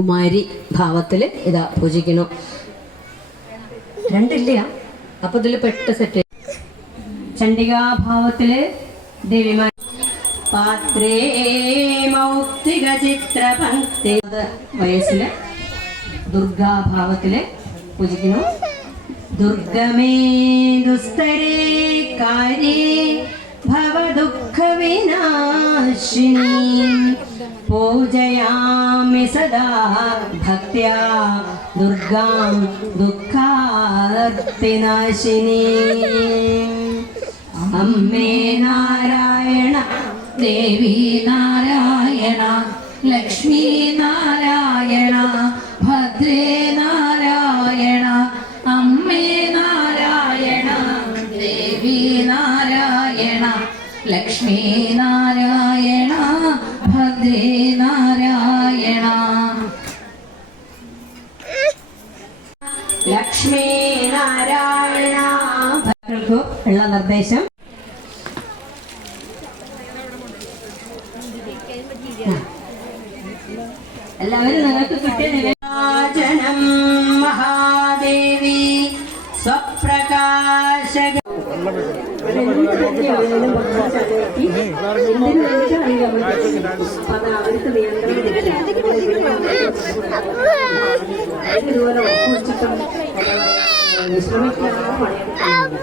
കുമാരി ഭാവത്തിൽ ഇതാ പൂജിക്കുന്നു. രണ്ടില്ല. അപ്പൊ ഇതിൽ പെട്ട സെറ്റ് ചണ്ഡികാഭാവത്തിൽ ദേവിമാ പാത്രേ മൗക്തിക ചിത്രപങ്ക്തി. വയസ്സിൽ ദുർഗാഭാവത്തിൽ പൂജിക്കുന്നു. ദുർഗമേ ദുസ്തരേ വിനാശിനി പൂജയാമി സദാ भक्त्या ദുർഗാം ദുഃഖാർത്തിനാശിനി അമ്മേ നാരായണ ദേവി നാരായണ लक्ष्मी നാരായണ ഭദ്രേ നാരായണ അമ്മേ നാരായണ ദേവി നാരായണ. ലക്ഷ്മി നാരായണ ഭദ്രേ നാരായണ. ലക്ഷ്മീ നാരായണ ഉള്ള നിർദ്ദേശം. എല്ലാവരും നിങ്ങൾക്ക് കിട്ടിയ നിവേദനം. മഹാദേവി നിയന്ത്രണം ഇതുപോലെ ഒപ്പുവെച്ചിട്ടും വിശ്രമിക്കാനുള്ള പണിയെടുക്കുന്നത്